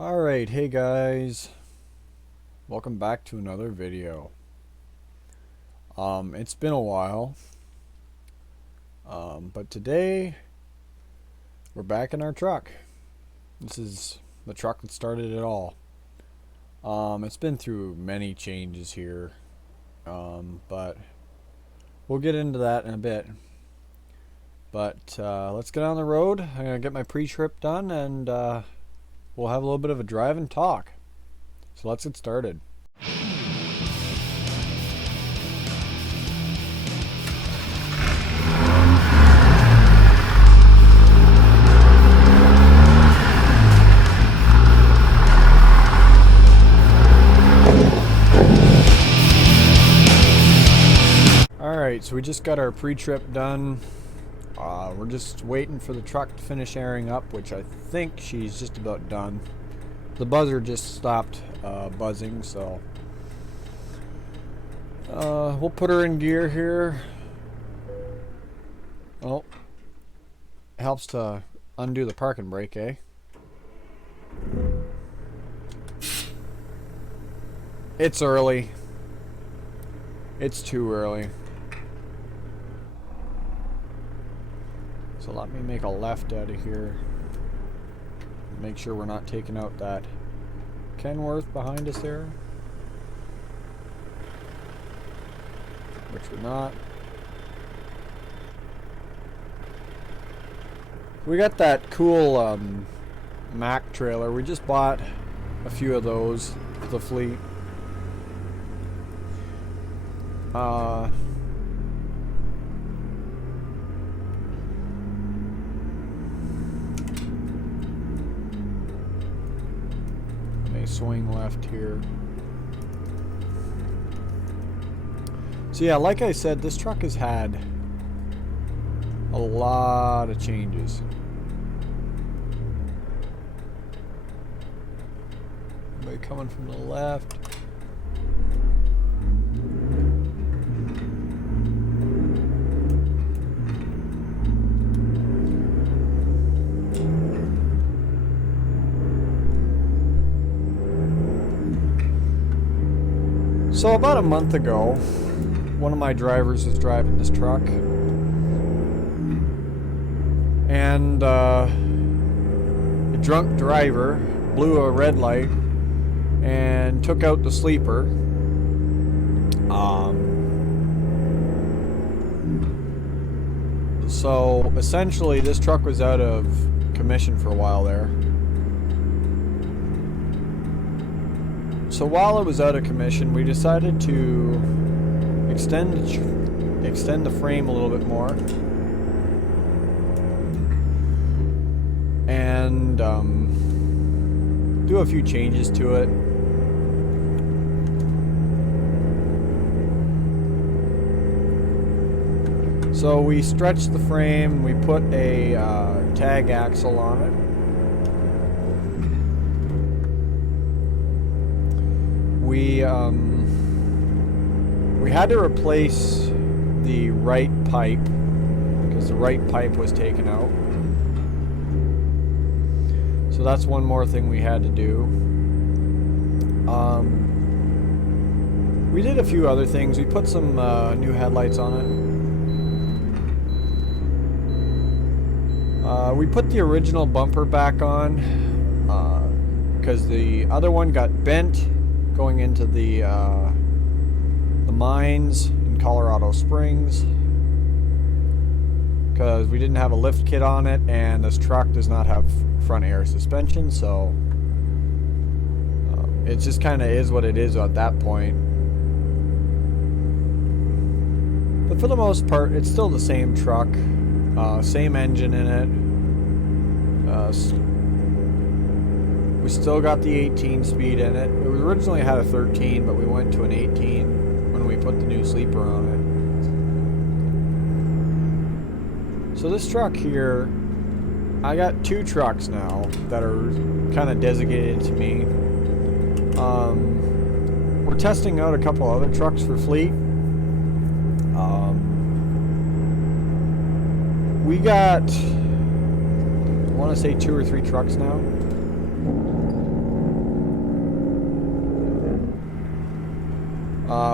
Alright, hey guys, welcome back to another video. It's been a while, but today we're back in our truck. This is the truck that started it all. It's been through many changes here, but we'll get into that in a bit. But let's get on the road. I'm going to get my pre-trip done and we'll have a little bit of a drive and talk. So let's get started. Alright, so we just got our pre-trip done. We're just waiting for the truck to finish airing up, which I think she's just about done. The buzzer just stopped buzzing, so we'll put her in gear here. Oh, helps to undo the parking brake, eh? It's early. It's too early. So let me make a left out of here. Make sure we're not taking out that Kenworth behind us there. Which we're not. We got that cool Mack trailer. We just bought a few of those for the fleet. Swing left here. So yeah, like I said, this truck has had a lot of changes. Anybody coming from the left? So about a month ago, one of my drivers was driving this truck, and a drunk driver blew a red light and took out the sleeper. So essentially this truck was out of commission for a while there. So while it was out of commission, we decided to extend the frame a little bit more and do a few changes to it. So we stretched the frame, we put a tag axle on it. We had to replace the right pipe because the right pipe was taken out. So that's one more thing we had to do. We did a few other things. We put some new headlights on it. We put the original bumper back on because the other one got bent going into the mines in Colorado Springs because we didn't have a lift kit on it, and this truck does not have front air suspension, so it just kind of is what it is at that point. But for the most part, it's still the same truck, same engine in it. We still got the 18 speed in it. It originally had a 13, but we went to an 18 when we put the new sleeper on it. So this truck here, I got two trucks now that are kind of designated to me. We're testing out a couple other trucks for fleet. We got, I want to say 2 or 3 trucks now.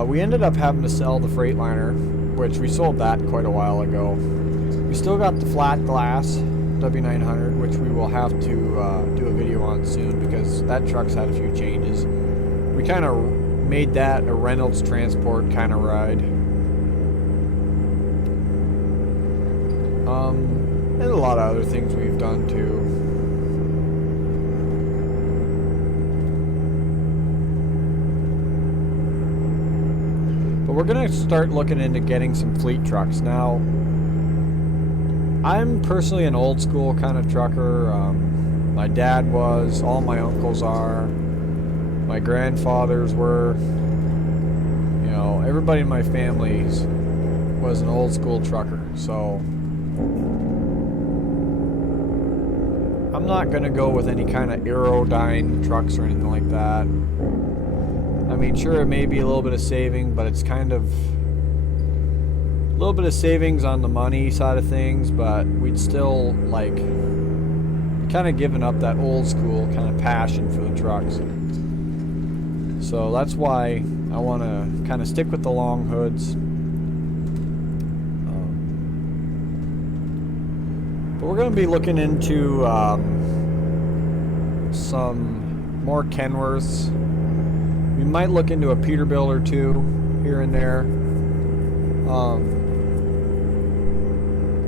We ended up having to sell the Freightliner, which we sold that quite a while ago. We still got the flat glass W900, which we will have to do a video on soon because that truck's had a few changes. We kind of made that a Reynolds transport kind of ride. And a lot of other things we've done too. But we're gonna start looking into getting some fleet trucks. Now, I'm personally an old school kind of trucker. My dad was, all my uncles are, my grandfathers were, you know, everybody in my family was an old school trucker. So I'm not gonna go with any kind of Aerodyne trucks or anything like that. I mean, sure, it may be a little bit of saving, but it's kind of a little bit of savings on the money side of things, but we'd still like kind of giving up that old school kind of passion for the trucks. So that's why I want to kind of stick with the long hoods. But we're going to be looking into some more Kenworths. We might look into a Peterbilt or two here and there.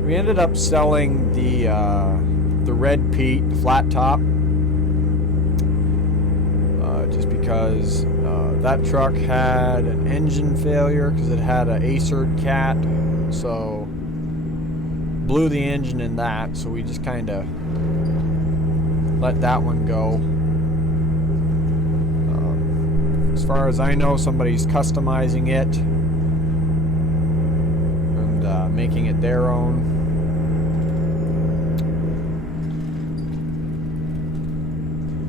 We ended up selling the Red Pete flat top just because that truck had an engine failure because it had an Acerd cat, so blew the engine in that, so we just kind of let that one go. As far as I know, somebody's customizing it and making it their own.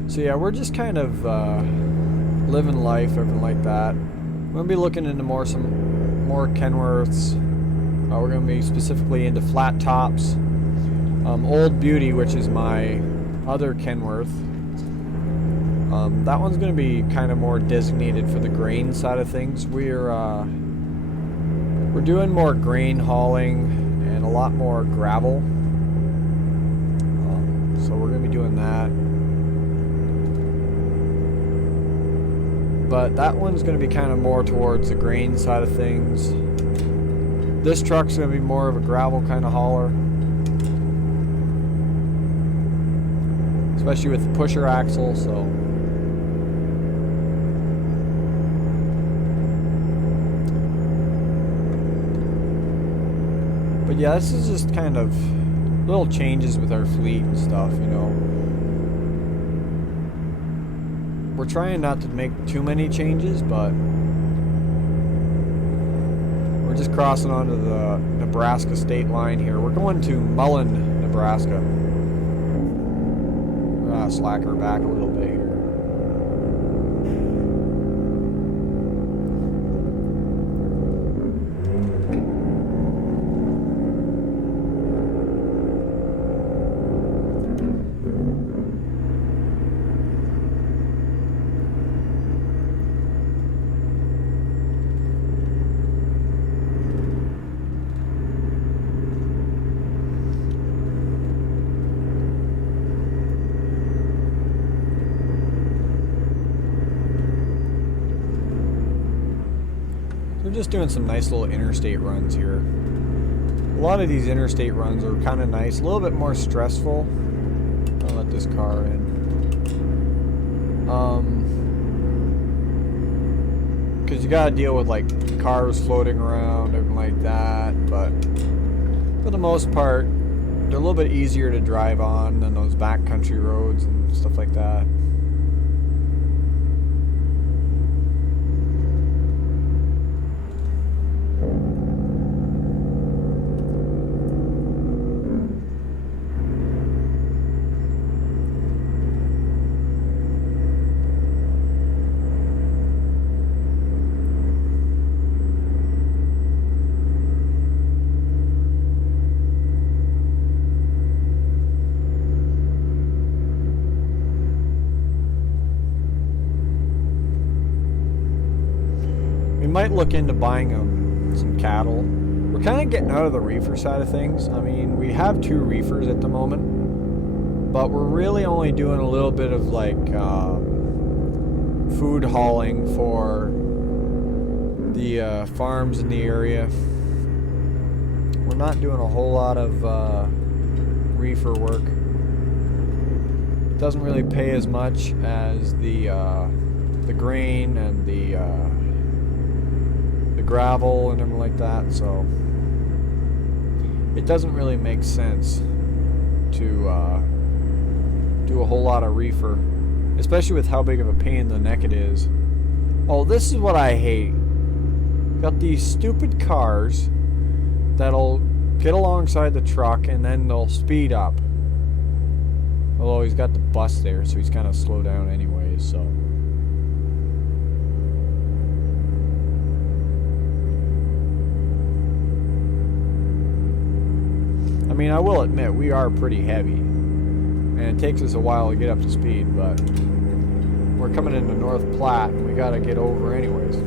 So yeah, we're just kind of living life, everything like that. We're gonna be looking into some more Kenworths. We're gonna be specifically into flat tops. Old Beauty, which is my other Kenworth. That one's gonna be kind of more designated for the grain side of things. We're doing more grain hauling and a lot more gravel. So we're gonna be doing that. But that one's going to be kind of more towards the grain side of things. This truck's going to be more of a gravel kind of hauler. Especially with the pusher axle, so. But yeah, this is just kind of little changes with our fleet and stuff, you know. We're trying not to make too many changes, but we're just crossing onto the Nebraska state line here. We're going to Mullen, Nebraska. Slack her back a little bit here. We're just doing some nice little interstate runs here. A lot of these interstate runs are kind of nice, a little bit more stressful. I'll let this car in. Because you gotta deal with like cars floating around, everything like that. But for the most part, they're a little bit easier to drive on than those backcountry roads and stuff like that. might look into buying some cattle. We're kind of getting out of the reefer side of things. I mean, we have 2 reefers at the moment, but we're really only doing a little bit of like food hauling for the farms in the area. We're not doing a whole lot of reefer work. It doesn't really pay as much as the grain and the gravel and everything like that, so it doesn't really make sense to do a whole lot of reefer, especially with how big of a pain in the neck it is. Oh, this is what I hate. Got these stupid cars that'll get alongside the truck and then they'll speed up. Although he's got the bus there, so he's kind of slow down anyways, so. I mean, I will admit, we are pretty heavy. And it takes us a while to get up to speed, but we're coming into North Platte and we gotta get over anyways.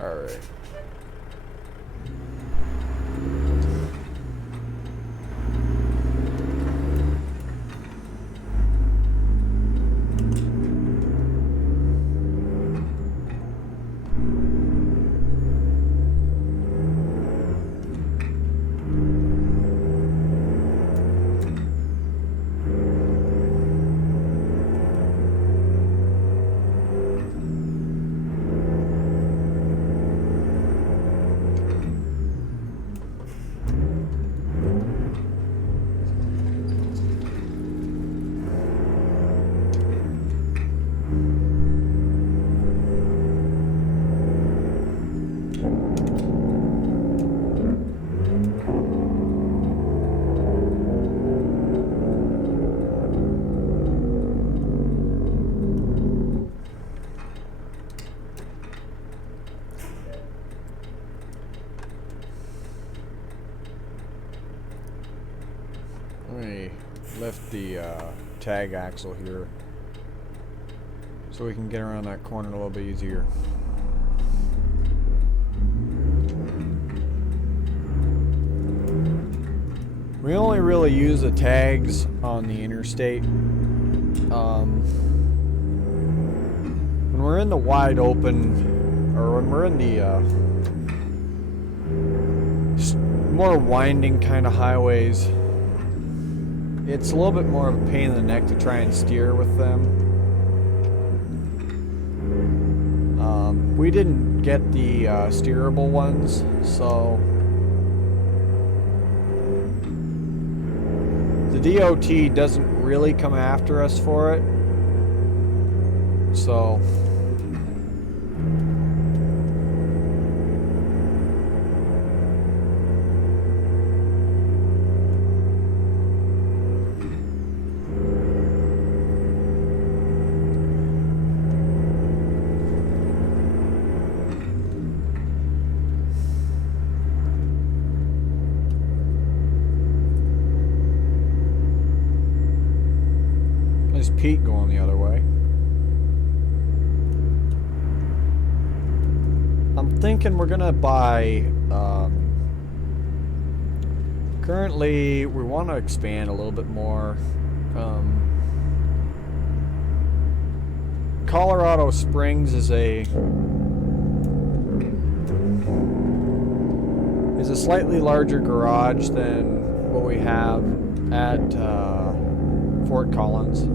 Alright. Let me lift the tag axle here so we can get around that corner a little bit easier. We only really use the tags on the interstate. When we're in the wide open, or when we're in the more winding kind of highways, it's a little bit more of a pain in the neck to try and steer with them. We didn't get the steerable ones, so the DOT doesn't really come after us for it. So there's Pete going the other way. I'm thinking we're gonna buy, currently we want to expand a little bit more. Colorado Springs is a slightly larger garage than what we have at Fort Collins.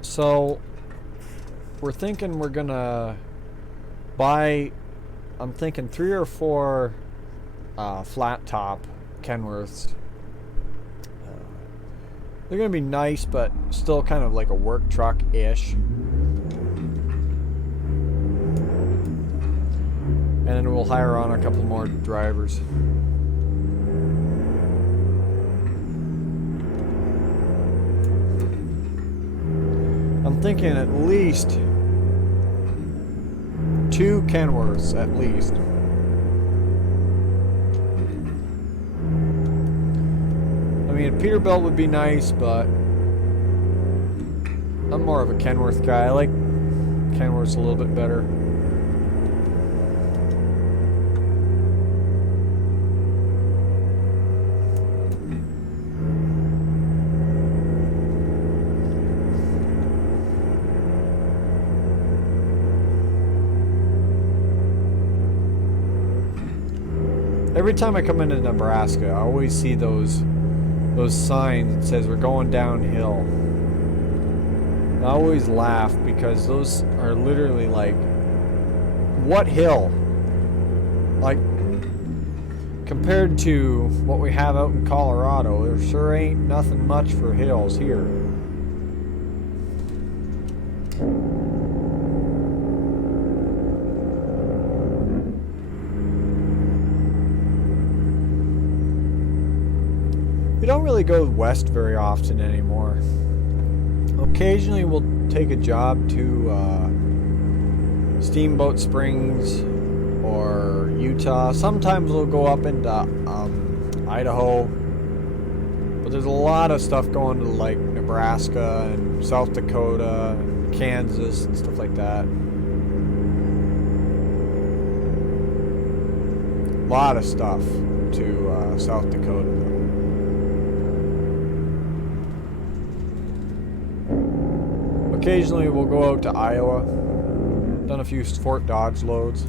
So we're thinking we're gonna buy, I'm thinking 3 or 4 flat top Kenworths. They're going to be nice, but still kind of like a work truck-ish. And then we'll hire on a couple more drivers. I'm thinking at least 2 Kenworths, at least. I mean, a Peterbilt would be nice, but I'm more of a Kenworth guy. I like Kenworths a little bit better. Every time I come into Nebraska, I always see those signs that says we're going downhill. I always laugh because those are literally like, what hill? Like, compared to what we have out in Colorado, there sure ain't nothing much for hills here. We don't really go west very often anymore. Occasionally we'll take a job to Steamboat Springs or Utah. Sometimes we'll go up into Idaho. But there's a lot of stuff going to like Nebraska and South Dakota and Kansas and stuff like that. A lot of stuff to South Dakota. Occasionally we'll go out to Iowa. Done a few Fort Dodge loads.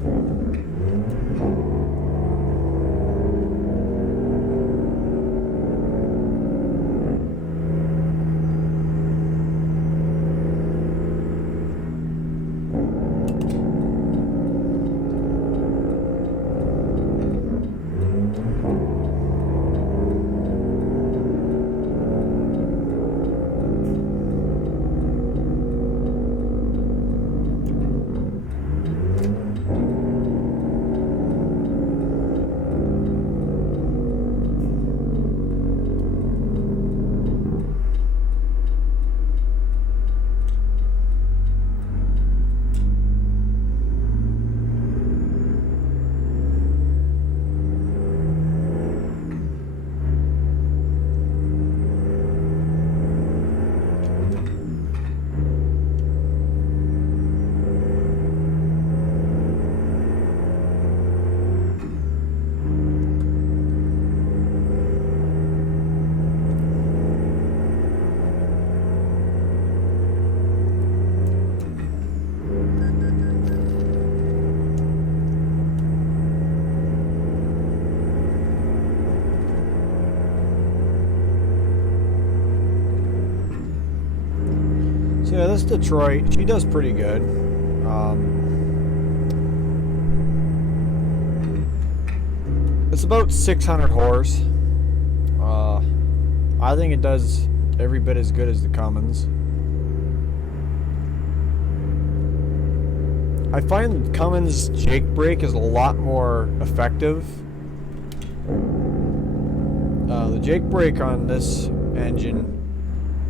So yeah, this Detroit, she does pretty good. It's about 600 horse. I think it does every bit as good as the Cummins. I find the Cummins Jake brake is a lot more effective. The Jake brake on this engine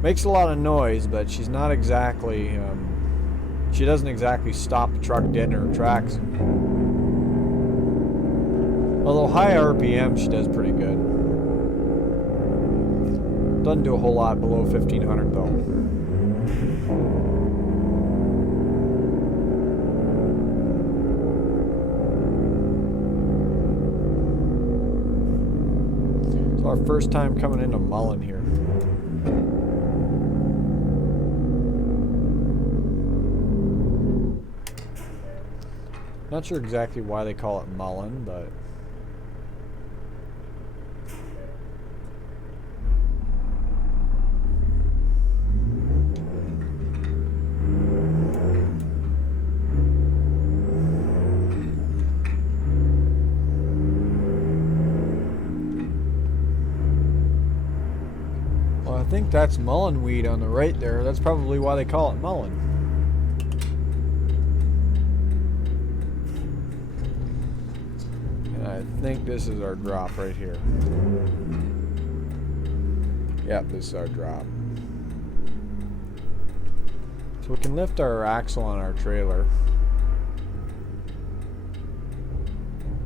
makes a lot of noise, but she's not exactly, she doesn't exactly stop the truck dead in her tracks. Although high RPM, she does pretty good. Doesn't do a whole lot below 1500 though. It's our first time coming into Mullen here. Not sure exactly why they call it Mullen, but that's mullein weed on the right there. That's probably why they call it mullein. And I think this is our drop right here. Yep, this is our drop. So we can lift our axle on our trailer,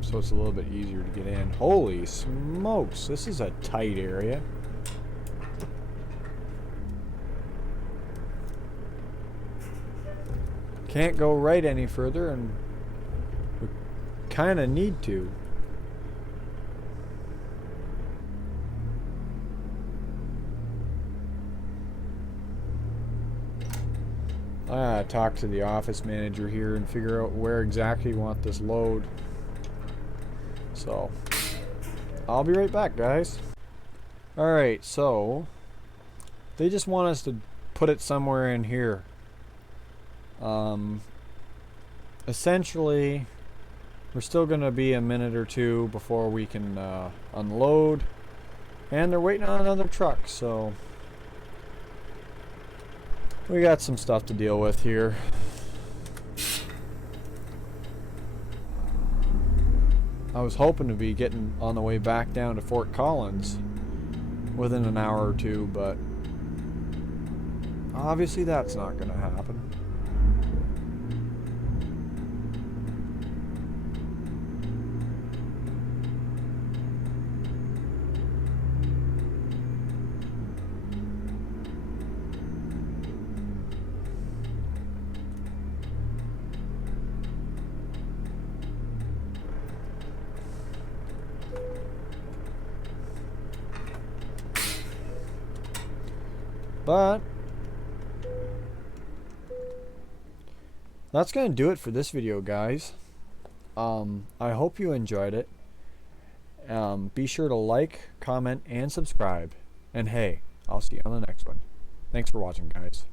so it's a little bit easier to get in. Holy smokes, this is a tight area. Can't go right any further, and we kind of need to. I gotta talk to the office manager here and figure out where exactly we want this load. So, I'll be right back, guys. Alright, so they just want us to put it somewhere in here. Essentially, we're still going to be a minute or two before we can unload. And they're waiting on another truck, so we got some stuff to deal with here. I was hoping to be getting on the way back down to Fort Collins within an hour or two, but obviously that's not going to happen. But that's going to do it for this video, guys. I hope you enjoyed it. Be sure to like, comment, and subscribe. And hey, I'll see you on the next one. Thanks for watching, guys.